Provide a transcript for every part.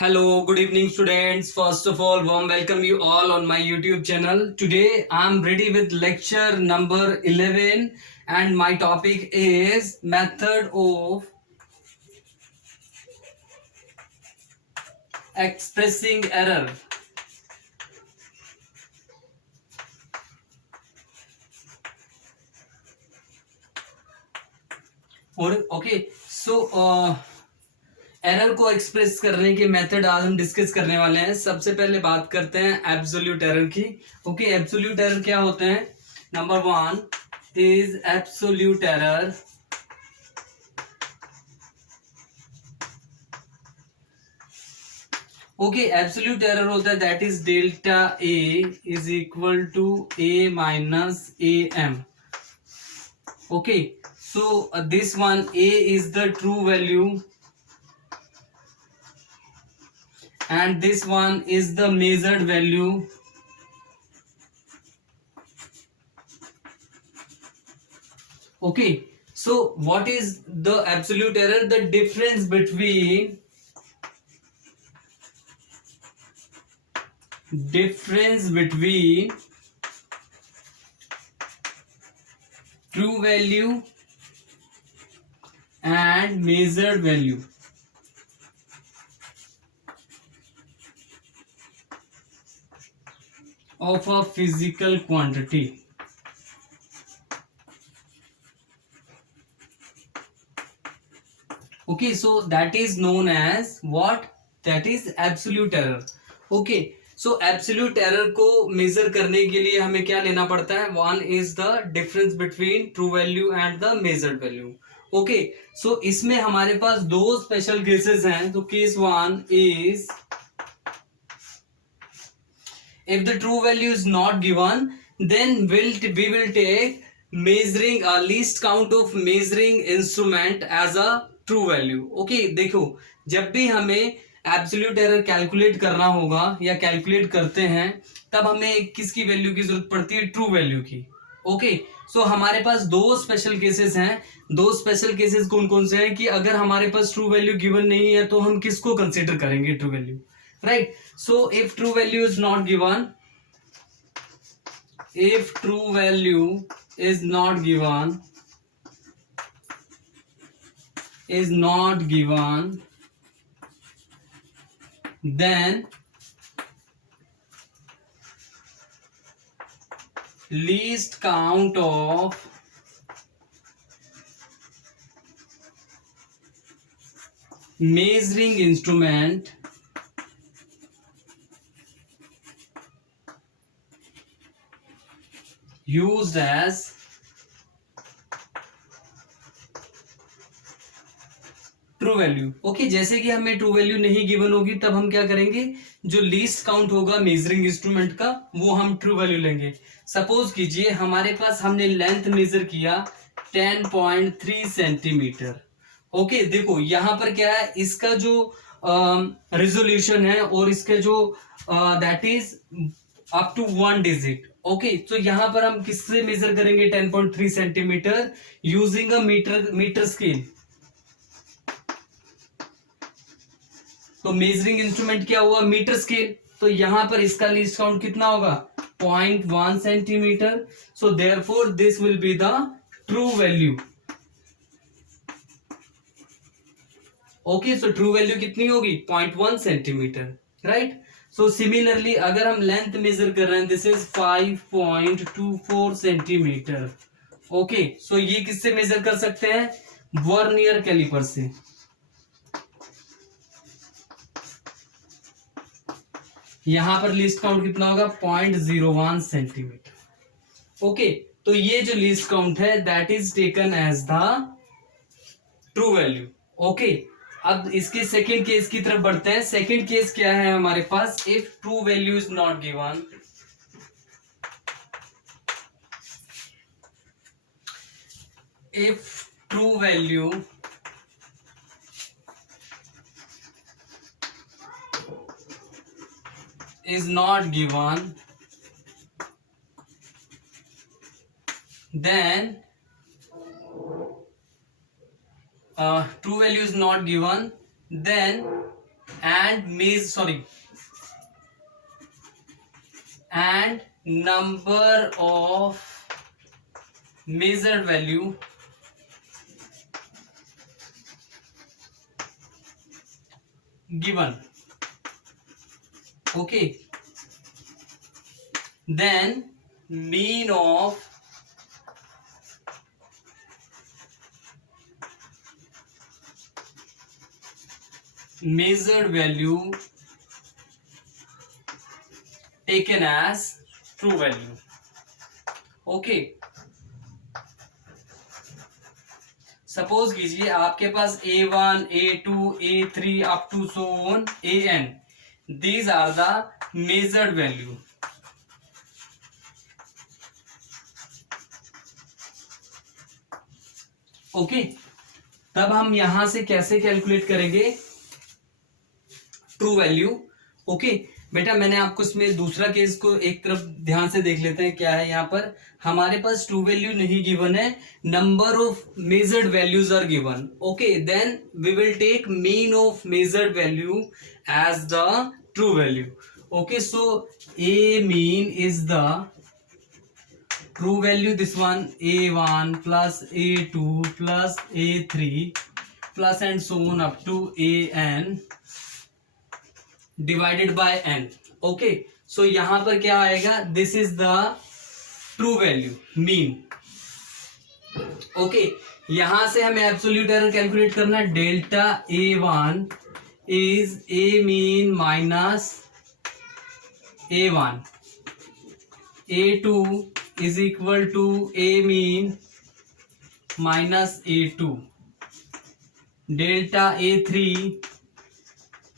Hello, good evening, students. First of all, warm welcome you all on my YouTube channel. Today, I'm ready with lecture number 11, and my topic is method of expressing error. और error को express करने के method आज हम discuss करने वाले हैं। सबसे पहले बात करते हैं एब्सोल्यूट एरर की। एब्सोल्यूट एरर क्या होते हैं? Number one is absolute error absolute error होता है that is delta A is equal to A minus A M. So this one a is the true value and this one is the measured value. So what is the absolute error? The difference between true value and measured value. Of a physical quantity. So that is known as what? That is absolute error. So absolute error को major करने के लिए हमें क्या लेना पड़ता है? One is the difference between true value and the measured value. So इसमें हमारे पास दो स्पेशल केसेस हैं. तो case one is if the true value is not given, then we will take measuring a least count of measuring instrument as a true value. देखो, जब भी हमें absolute error calculate करना होगा या कैलकुलेट करते हैं तब हमें किसकी वैल्यू की जरूरत पड़ती है? ट्रू वैल्यू की. सो हमारे पास दो स्पेशल केसेस हैं. दो स्पेशल केसेस कौन कौन से हैं कि अगर हमारे पास ट्रू वैल्यू गिवन नहीं है तो हम किसको कंसीडर करेंगे? True value, right? So if true value is not given, then least count of measuring instrument used as true value. जैसे कि हमें ट्रू वैल्यू नहीं गिवन होगी तब हम क्या करेंगे? जो लीस्ट काउंट होगा मेजरिंग इंस्ट्रूमेंट का वो हम ट्रू वैल्यू लेंगे. सपोज कीजिए हमारे पास हमने लेंथ मेजर किया 10.3 सेंटीमीटर. देखो यहां पर क्या है, इसका जो रेजोल्यूशन है और इसका जो that is up to 1 digit. तो यहां पर हम किससे मेजर करेंगे 10.3 centimetre? Using a metre scale. तो मेजरिंग इंस्ट्रूमेंट क्या हुआ? Metre scale. तो यहां पर इसका लीस्ट काउंट कितना होगा? 0.1 centimetre. So therefore this will be the true value. So true value कितनी होगी? 0.1 सेंटीमीटर, राइट? सो सिमिलरली अगर हम लेंथ मेजर कर रहे हैं, दिस इज 5.24 सेंटीमीटर. सो ये किससे मेजर कर सकते हैं? वर्नियर कैलिपर से. यहां पर लीस्ट काउंट कितना होगा? 0.01 सेंटीमीटर. तो ये जो लीस्ट काउंट है that is taken as the true value. अब इसके सेकंड केस की तरफ बढ़ते हैं. सेकंड केस क्या है हमारे पास? If true value is not given, if true value is not given, then true value is not given, then and number of measured value given. Okay, then mean of measured value taken as true value. Okay, suppose कीजिए आपके पास A1, A2, A3 up to so on AN, these are the measured value. Okay, तब हम यहां से कैसे calculate करेंगे true value. Okay बेटा, मैंने आपको इसमें दूसरा केस को एक तरफ ध्यान से देख लेते हैं. क्या है यहाँ पर, हमारे पास ट्रू वैल्यू नहीं गिवन है, number of measured values are given. Okay, then we will take mean of measured value as the true value. Okay, so a mean is the true value, this one A1 plus A2 plus A3 plus and so on up to AN divided by N. Okay, so यहाँ पर क्या आएगा, this is the true value mean. Okay, यहाँ से हमें absolute error calculate करना है. Delta A1 is A mean minus A1, A2 is equal to A mean minus A2, delta A3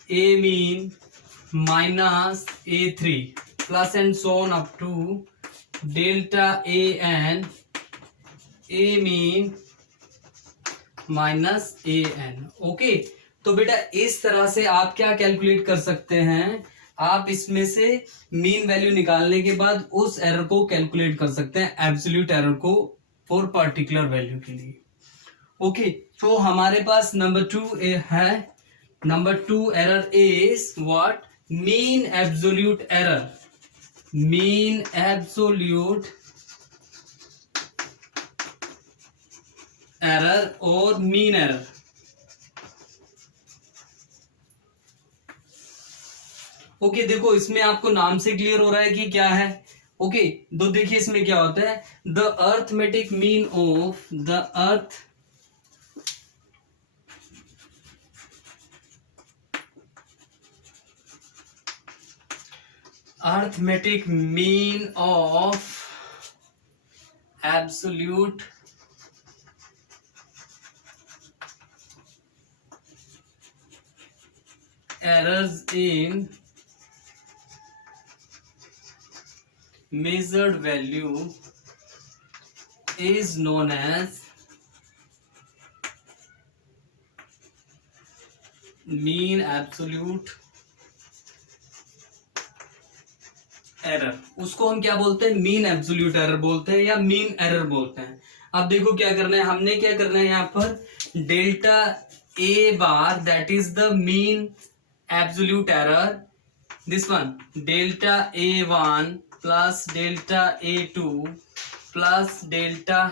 A mean minus A3 plus and so on up to delta AN A mean minus AN. Okay, तो बेटा इस तरह से आप क्या calculate कर सकते हैं, आप इसमें से मीन वैल्यू निकालने के बाद उस एरर को कैलकुलेट कर सकते हैं, एब्सोल्यूट एरर को फॉर पर्टिकुलर वैल्यू के लिए. ओके, तो हमारे पास नंबर 2 है. Number 2 error is what, mean absolute error. Mean absolute error और मीन एरर. ओके, देखो इसमें आपको नाम से क्लियर हो रहा है कि क्या है. ओके, तो देखिए इसमें क्या होता है, the arithmetic mean of the arithmetic mean of absolute errors in measured value is known as mean absolute error. उसको हम क्या बोलते हैं, मीन एब्सोल्यूट एरर बोलते हैं या मीन एरर बोलते हैं. अब देखो क्या करना है, हमने क्या करना है यहाँ पर, delta A bar that is the mean absolute error, this one delta A1 plus delta A2 plus delta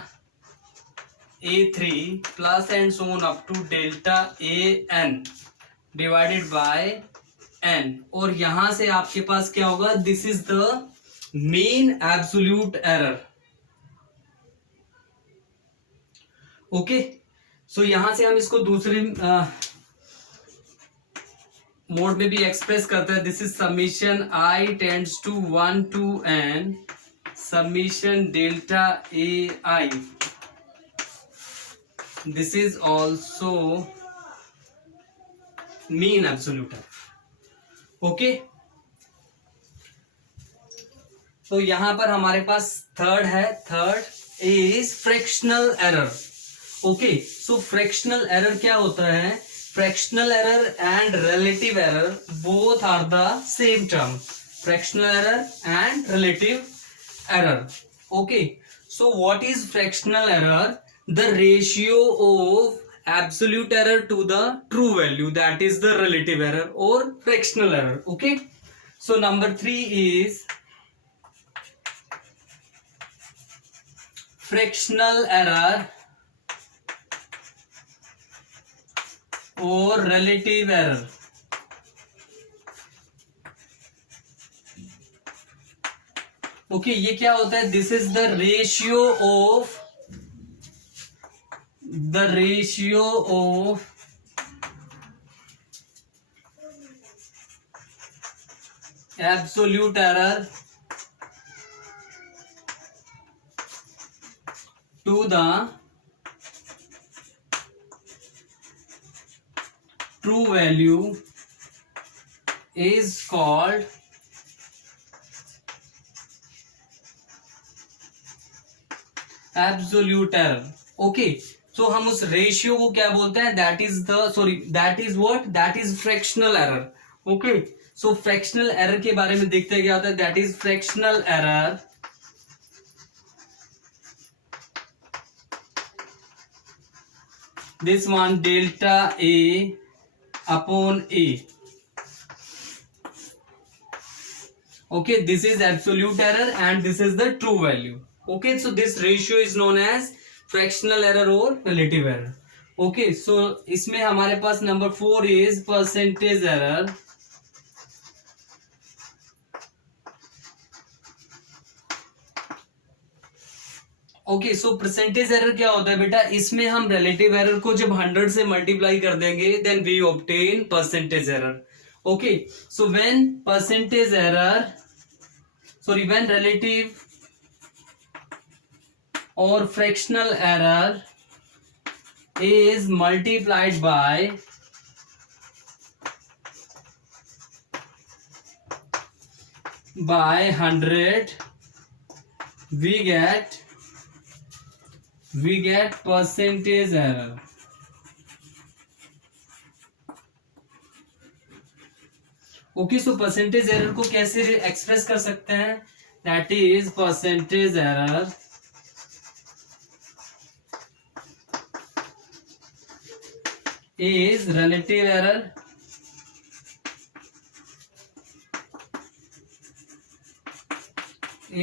A3 plus and so on up to delta AN divided by N. और यहां से आपके पास क्या होगा, this is the mean absolute error. Okay, so यहां से हम इसको दूसरे मोड में भी एक्सप्रेस करते हैं. This is summation I tends to 1 to N summation delta AI. This is also mean absolute error. Okay, तो यहां पर हमारे पास थर्ड है. Third is fractional error. Okay, so fractional error क्या होता है, fractional error and relative error both are the same term. Fractional error and relative error. Okay, so what is fractional error, the ratio of absolute error to the true value, that is the relative error or fractional error. Okay, so number 3 is fractional error or relative error. Okay ये क्या होता है? This is the ratio of absolute error to the true value is called absolute error. Okay, तो हम उस ratio को क्या बोलते हैं? That is what? That is fractional error. Okay, so fractional error के बारे में देखते हैं क्या होता है. That is fractional error this one delta A upon A. Okay, this is absolute error and this is the true value. Okay, so this ratio is known as fractional error or relative error. Okay, so इसमें हमारे पास number 4 is percentage error. Okay, so percentage error क्या होता है बेटा? इसमें हम relative error को जब 100 से मल्टीप्लाई कर देंगे then we obtain percentage error. Okay, so when percentage error when relative or fractional error is multiplied by 100 we get percentage error. Okay, so percentage error को कैसे एक्सप्रेस कर सकते हैं? That is percentage error is relative error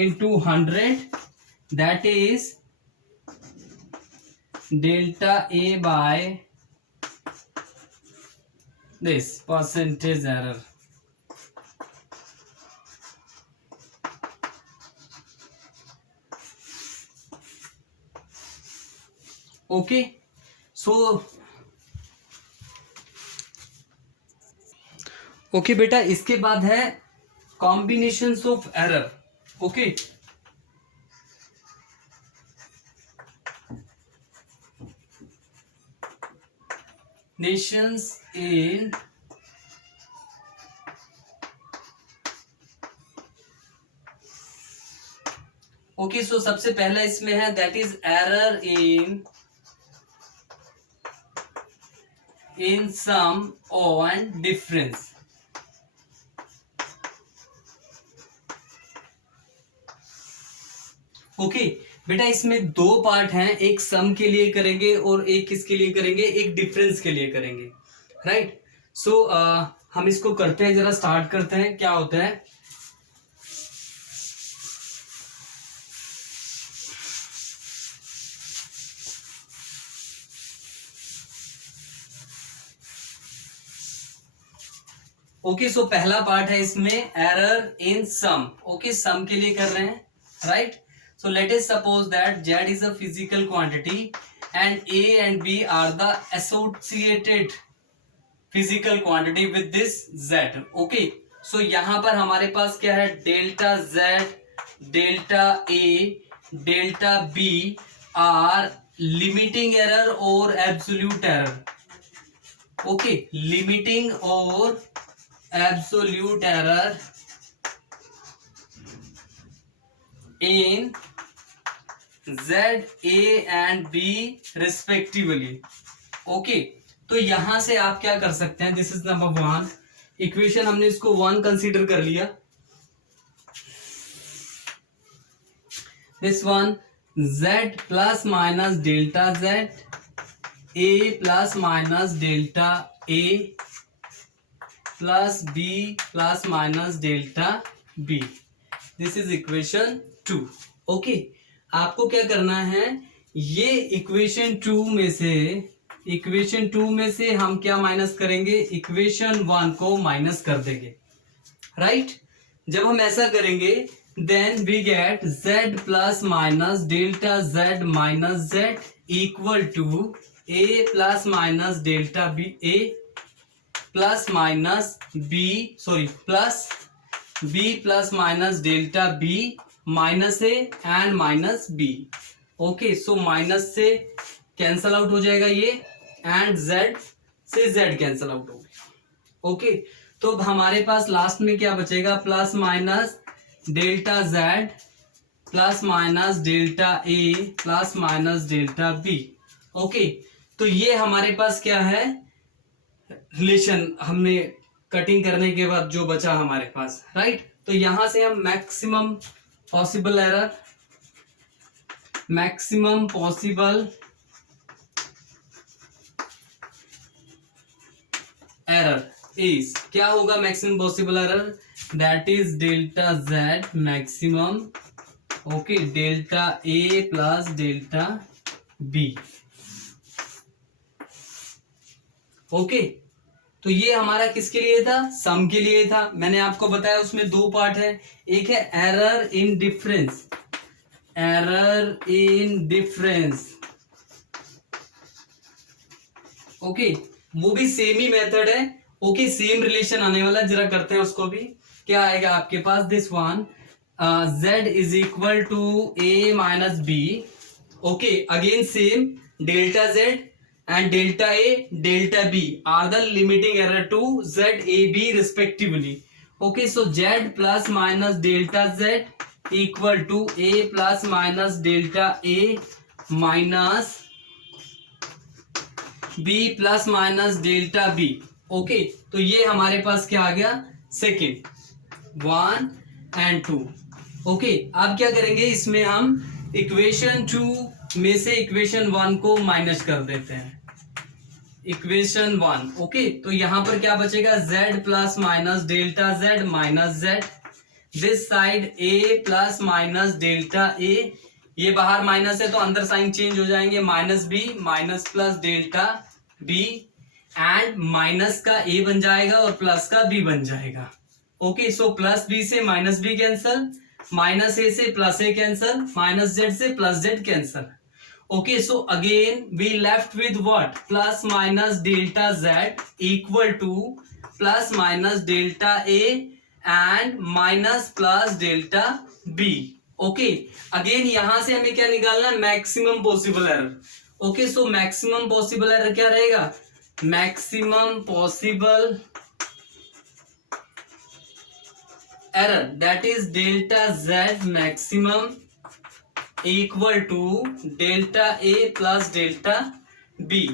into 100, that is delta A by this percentage error. Okay, so okay बेटा, इसके बाद है combinations of error. Okay, नेशंस इन ओके, सो सबसे पहला इसमें है that is error in sum and difference. Okay बेटा, इसमें दो पार्ट हैं, एक सम के लिए करेंगे और एक किसके लिए करेंगे? एक डिफरेंस के लिए करेंगे. राइट, सो हम इसको करते हैं, जरा स्टार्ट करते हैं. क्या होता है? ओके, सो पहला पार्ट है इसमें एरर इन सम. ओके, सम के लिए कर रहे हैं. Right, so let us suppose that z is a physical quantity and a and b are the associated physical quantity with this z. Okay, so यहां पर हमारे पास क्या है? Delta z, delta a, delta b are limiting error और absolute error. Okay, limiting और absolute error in Z, A and B respectively. Okay, तो यहां से आप क्या कर सकते हैं? दिस इज नंबर 1 इक्वेशन, हमने इसको 1 कंसीडर कर लिया. This one Z plus minus delta Z A plus minus delta A plus B plus minus delta B, this is equation 2। Okay, आपको क्या करना है, ये इक्वेशन 2 में से हम क्या माइनस करेंगे, इक्वेशन 1 को माइनस कर देंगे, राइट। जब हम ऐसा करेंगे then we get z plus minus delta z minus z equal to a plus minus delta B, a plus minus B plus b plus minus delta b minus a and minus b। Okay, so minus से cancel out हो जाएगा ये, and z से z cancel out हो गया। Okay, तो अब हमारे पास लास्ट में क्या बचेगा, plus minus delta z plus minus delta a plus minus delta b। Okay, तो ये हमारे पास क्या है, रिलेशन हमने कटिंग करने के बाद जो बचा हमारे पास, राइट। तो यहां से हम मैक्सिमम पॉसिबल एरर इज, क्या होगा maximum possible error, that is delta z maximum, okay, delta a plus delta b। Okay, तो ये हमारा किसके लिए था, सम के लिए था। मैंने आपको बताया उसमें दो पार्ट है, एक है एरर इन डिफरेंस, ओके, वो भी सेम ही मेथड है। ओके, सेम रिलेशन आने वाला, जरा करते हैं उसको भी। क्या आएगा आपके पास, this one z is equal to a minus B. Okay, again same, delta z and delta a delta b are the limiting error to z a b respectively. Okay, so z plus minus delta z equal to a plus minus delta a minus b plus minus delta b। Okay, तो ये हमारे पास क्या आ गया, second 1 and 2। Okay, अब क्या करेंगे, इसमें हम इक्वेशन 2 में से इक्वेशन 1 को माइनस कर देते हैं, इक्वेशन 1। ओके, तो यहां पर क्या बचेगा, z plus minus delta z minus z, this side a plus minus delta a, ये बाहर माइनस है तो अंदर साइन चेंज हो जाएंगे, minus b minus plus delta b, and minus का a बन जाएगा और प्लस का b बन जाएगा। ओके, सो प्लस b से minus b cancel, minus a से plus a cancel, minus z से plus z cancel. Okay, so again we left with what, plus minus delta z equal to plus minus delta a and minus plus delta b। Okay, again यहां से हमें क्या निकालना है, maximum possible error. Okay, so maximum possible error क्या रहेगा, maximum possible error that is delta z maximum equal to delta A plus delta B.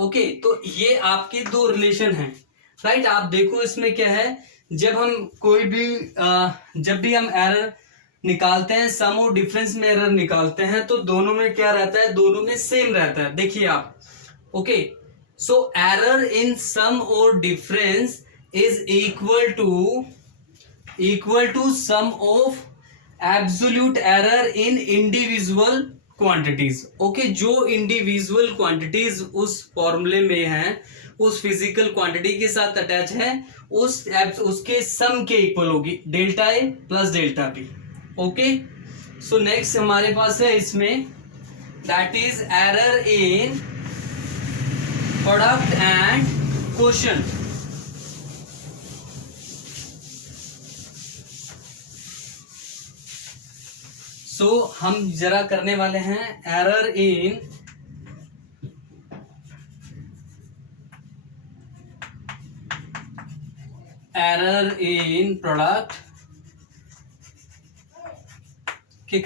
Okay, तो ये आपके दो रिलेशन हैं, राइट। आप देखो इसमें क्या है, जब हम कोई भी जब भी हम एरर निकालते हैं, सम और डिफरेंस में एरर निकालते हैं, तो दोनों में क्या रहता है, दोनों में सेम रहता है। देखिए आप, okay, so error in sum और difference is equal to sum of absolute error in individual quantities. Okay, जो इंडिविजुअल क्वांटिटीज उस फॉर्मूले में है, उस फिजिकल क्वांटिटी के साथ अटैच है, उसके सम के इक्वल होगी, delta A plus delta B. Okay, so next हमारे पास है इसमें, that is error in product and quotient. So हम जरा करने वाले हैं एरर इन प्रोडक्ट के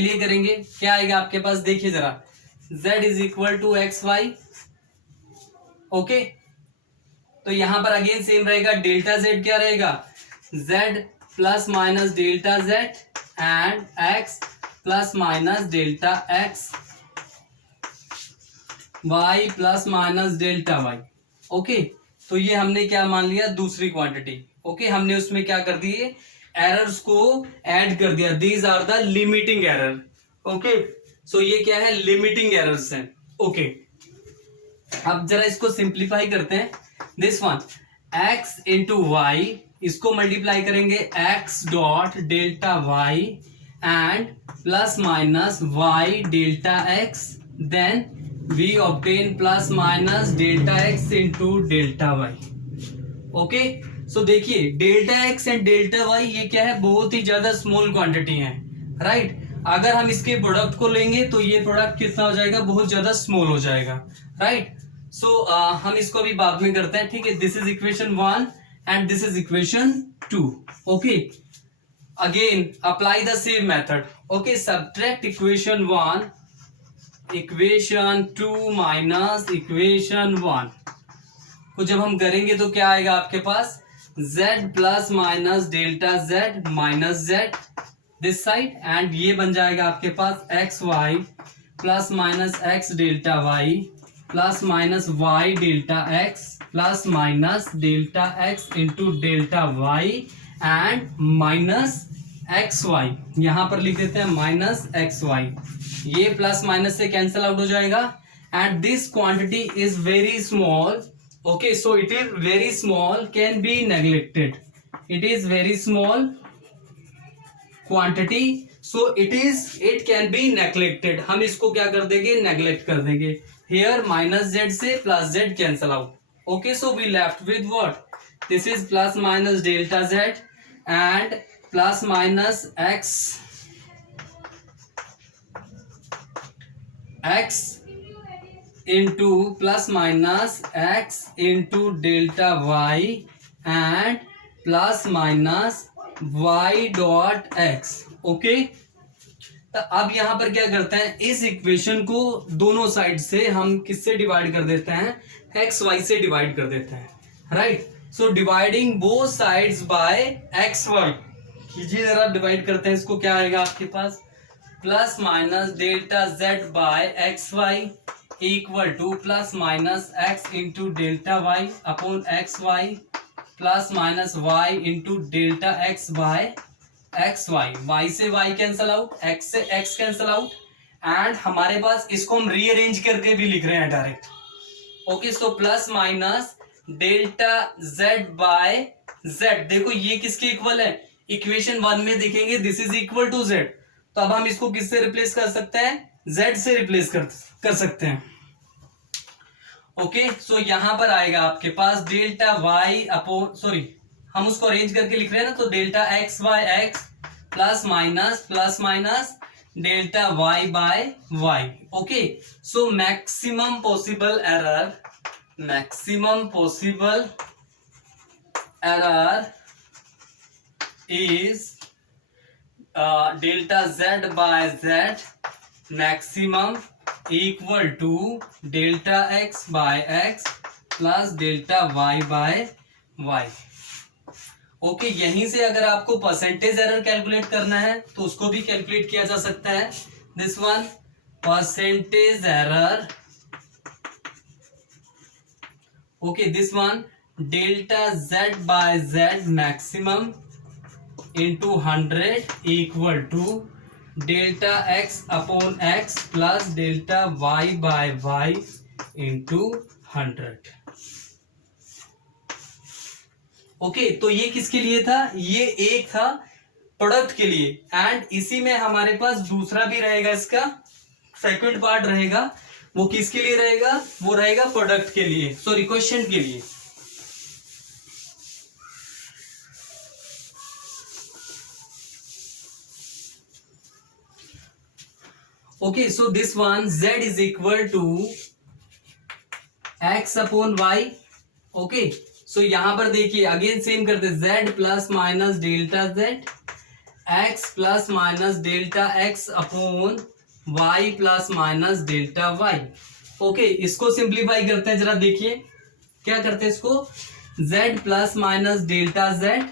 लिए करेंगे। क्या आएगा आपके पास, देखिए जरा, z is equal to X Y. Okay, तो यहां पर अगेन सेम रहेगा, डेल्टा z क्या रहेगा, z plus minus delta z and x plus minus delta x। y plus minus delta y। Okay, तो ये हमने क्या मान लिया, दूसरी क्वांटिटी। ओके, हमने उसमें क्या कर दिए, एरर्स को ऐड कर दिया। These are the limiting error. Okay, so ये क्या है, लिमिटिंग एरर्स हैं। ओके, अब जरा इसको सिंप्लीफाई करते हैं। This one x into Y, इसको मल्टीप्लाई करेंगे x dot delta y and plus minus y delta x, then we obtain plus minus delta x into delta y। Okay, so देखिए delta x and delta y ये क्या है, बहुत ही ज्यादा small quantity है, right. अगर हम इसके प्रोडक्ट को लेंगे तो ये प्रोडक्ट कितना हो जाएगा, बहुत ज्यादा स्मॉल हो जाएगा, राइट। सो हम इसको अभी बाद में करते हैं, ठीक है। This is equation 1 and this is equation 2। Okay, again apply the same method. Okay, subtract equation 1 equation 2 minus equation 1 को जब हम करेंगे तो क्या आएगा आपके पास, z plus minus delta z minus z this side, and ये बन जाएगा आपके पास X Y plus minus X delta Y plus minus Y delta X plus minus delta X into delta Y and minus X Y. यहां पर लिख देते हैं माइनस एक्स वाई, ये प्लस माइनस से कैंसिल आउट हो जाएगा। And this quantity is very small. Okay, so it is very small, can be neglected. It is very small quantity, so it can be neglected. हम इसको क्या कर देंगे, neglect कर देंगे। हियर माइनस जेड से plus Z cancel out. Okay, so we left with what, this is plus minus delta Z and plus minus X into plus minus X into delta Y and plus minus y dot X. Okay, तो अब यहां पर क्या करते हैं, इस equation को दोनों साइड से हम किससे डिवाइड कर देते हैं, एक्स वाई से डिवाइड कर देते हैं, right. So dividing both sides by X Y, कीजिए जरा, डिवाइड करते हैं इसको। क्या आएगा आपके पास, plus minus delta Z by X Y equal to plus minus X into delta Y upon X Y plus minus Y into delta X by X Y. Y से वाई कैंसल आउट, एक्स से X cancel out, and हमारे पास इसको हम rearrange करके भी लिख रहे हैं direct. Okay, so plus minus delta Z by Z, देखो ये किसके इक्वल है, इक्वेशन 1 में देखेंगे this is equal to Z, तो अब हम इसको किससे रिप्लेस कर सकते हैं, जेड से रिप्लेस कर सकते हैं। ओके, सो यहां पर आएगा आपके पास डेल्टा वाई अपॉन, सॉरी हम उसको अरेंज करके लिख रहे हैं ना, तो delta X by X plus minus delta Y by Y. Okay, so maximum possible error is delta Z by Z maximum equal to delta X by X plus delta Y by Y. Okay, यहीं से अगर आपको percentage error calculate करना है तो उसको भी calculate किया जा सकता है। This one percentage error, okay, this one delta Z by Z maximum into 100 equal to delta X upon X plus delta Y by Y into 100। Okay, तो ये किसके लिए था, ये एक था प्रोडक्ट के लिए, एंड इसी में हमारे पास दूसरा भी रहेगा, इसका सेकंड पार्ट रहेगा, वो किसके लिए रहेगा, वो रहेगा प्रोडक्ट के लिए, सॉरी क्वेश्चन के लिए। Okay, so this one z is equal to x upon y. Okay, so यहाँ पर देखिए अगेन सेम करते z plus minus delta z x plus minus delta x upon y plus minus delta y। Okay, इसको simplify करते हैं, जरा देखिए क्या करते हैं इसको, z plus minus delta z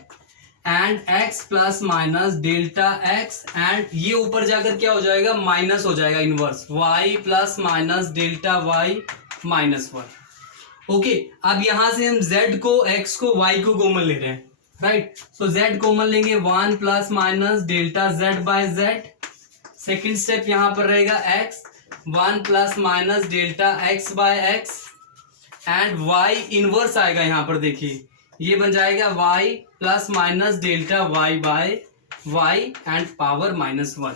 and x plus minus delta x, and ये ऊपर जाकर क्या हो जाएगा, माइनस हो जाएगा inverse, y plus minus delta y -1। Okay, अब यहां से हम z को, x को, y को कॉमन ले रहे हैं, राइट। सो z कॉमन लेंगे 1 plus minus delta z by z। Second step यहां पर रहेगा x 1 plus minus delta x by x and y inverse आएगा यहां पर, देखिए ये बन जाएगा y plus minus delta y by y and power -1।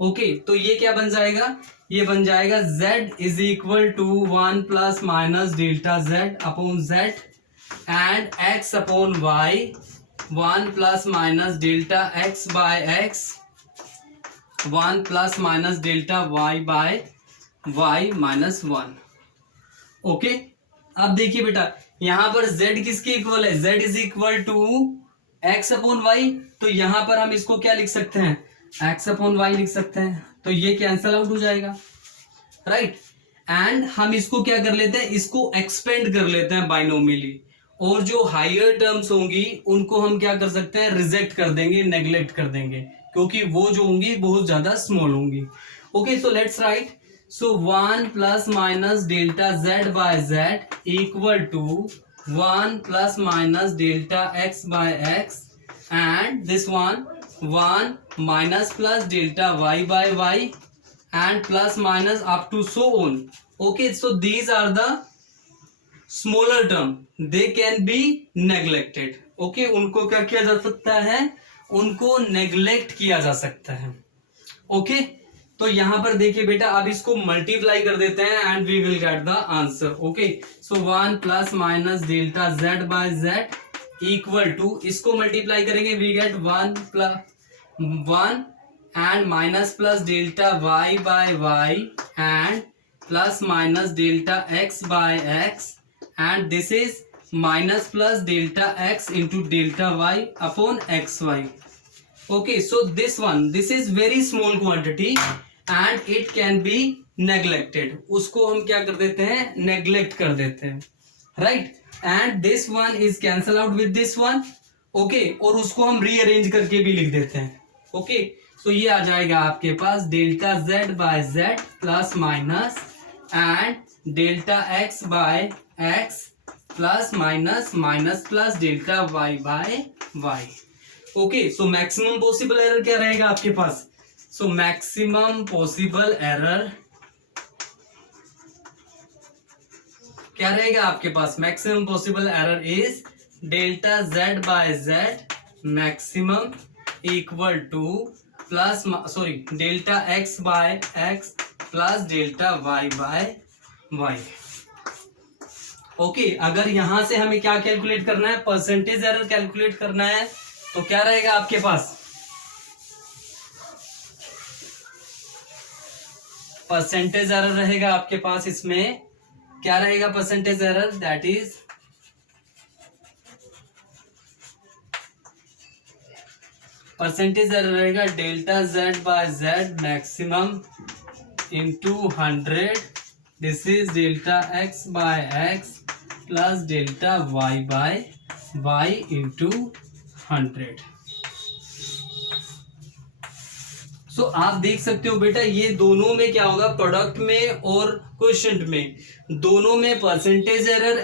Okay, तो ये क्या बन जाएगा, ये बन जाएगा z is equal to 1 plus minus delta z upon z and x upon y 1 plus minus delta x by x 1 plus minus delta y by y -1। Okay, अब देखिए बेटा यहां पर z किसके इक्वल है, z is equal to x upon y, तो यहां पर हम इसको क्या लिख सकते हैं, x अपॉन y लिख सकते हैं, तो ये कैंसल आउट हो जाएगा, राइट। एंड हम इसको क्या कर लेते हैं, इसको एक्सपेंड कर लेते हैं बाइनोमियली, और जो हायर टर्म्स होंगी उनको हम क्या कर सकते हैं, रिजेक्ट कर देंगे, नेग्लेक्ट कर देंगे, क्योंकि वो जो होंगी बहुत ज्यादा स्मॉल होंगी। Okay, so let's write, so 1 plus minus delta z by z equal to 1 plus minus delta x by x and this one 1 minus plus delta y by y and plus minus up to so on. Okay, so these are the smaller term, they can be neglected. Okay, उनको क्या किया जा सकता है, उनको neglect किया जा सकता है। ओके, तो यहां पर देखिए बेटा, अब इसको मल्टीप्लाई कर देते हैं and we will get the answer. Okay, so 1 plus minus delta z by z equal to, इसको मल्टीप्लाई करेंगे we get 1 plus 1 and minus plus delta y by y and plus minus delta x by x and this is minus plus delta x into delta y upon xy। Okay, so this is very small quantity and it can be neglected. उसको हम क्या कर देते हैं, neglect कर देते हैं, right? And this one is cancel out with this one. Okay, और उसको हम rearrange करके भी लिख देते हैं। Okay, so ये आ जाएगा आपके पास delta z by z plus minus and delta x by x plus minus minus plus delta y by y। Okay, so maximum possible error क्या रहेगा आपके पास, सो मैक्सिमम पॉसिबल एरर क्या रहेगा आपके पास, maximum possible error is delta z by z maximum equal to plus delta x by x plus delta y by y। Okay, अगर यहां से हमें क्या कैलकुलेट करना है, परसेंटेज एरर कैलकुलेट करना है, तो क्या रहेगा आपके पास, परसेंटेज एरर रहेगा आपके पास, इसमें क्या रहेगा percentage error, that is percentage error रहेगा delta z by z maximum into 100, this is delta x by x plus delta y by y into 100। So आप देख सकते हो बेटा, ये दोनों में क्या होगा, प्रोडक्ट में और क्वोशिएंट में, दोनों में percentage error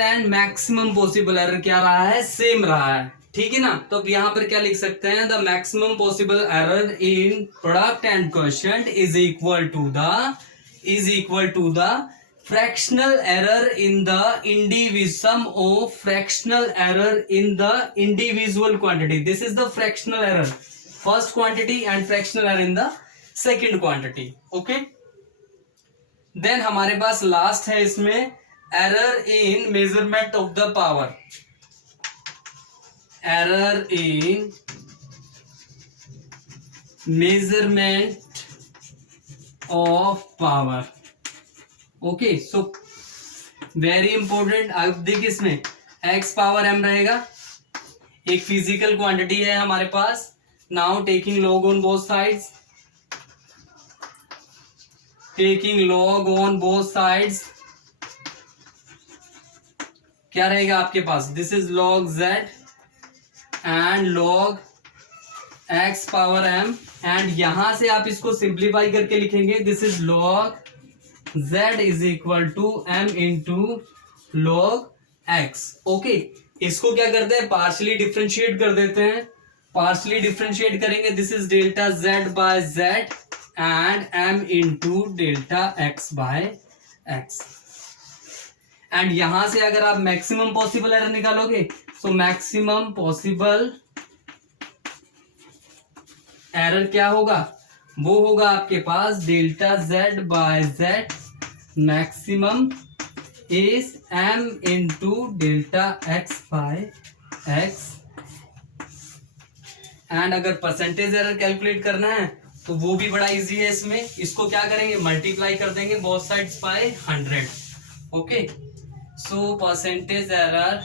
and maximum possible error क्या रहा है, सेम रहा है, ठीक है ना। तो अब यहां पर क्या लिख सकते हैं, the maximum possible error in product and quotient is equal to the fractional error in the sum of fractional error in the individual quantity. This is the fractional error, first quantity, and fractional error in the second quantity. Okay, then हमारे पास last है इसमें error in measurement of the power, error in measurement of power. Okay, so very important. अब देखिए इसमें x power m रहेगा, एक physical quantity है हमारे पास। Now taking log on both sides, क्या रहेगा आपके पास, this is log z and log x power m, and यहां से आप इसको सिंप्लीफाई करके लिखेंगे, this is log z is equal to m into log x। Okay, इसको क्या करते हैं, पार्शली डिफ्रेंशिएट कर देते हैं। पार्शली डिफ्रेंशिएट करेंगे, this is delta z by z and m into delta x by x। And यहां से अगर आप मैक्सिमम पॉसिबल एरर निकालोगे, सो मैक्सिमम पॉसिबल एरर क्या होगा, वो होगा आपके पास delta z by z maximum is m into delta x by x। And अगर परसेंटेज एरर कैलकुलेट करना है तो वो भी बड़ा इजी है। इसमें इसको क्या करेंगे, मल्टीप्लाई कर देंगे both sides by 100। Okay, so percentage error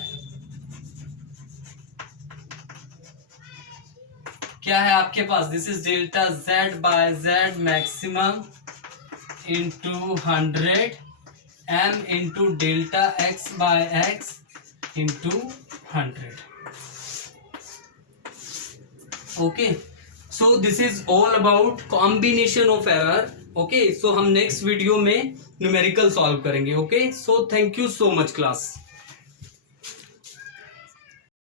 क्या है आपके पास, this is delta z by z maximum into 100 m into delta x by x into 100। Okay, so this is all about combination of error. Okay, so हम next video में numerical solve करेंगे। Okay, so thank you so much class.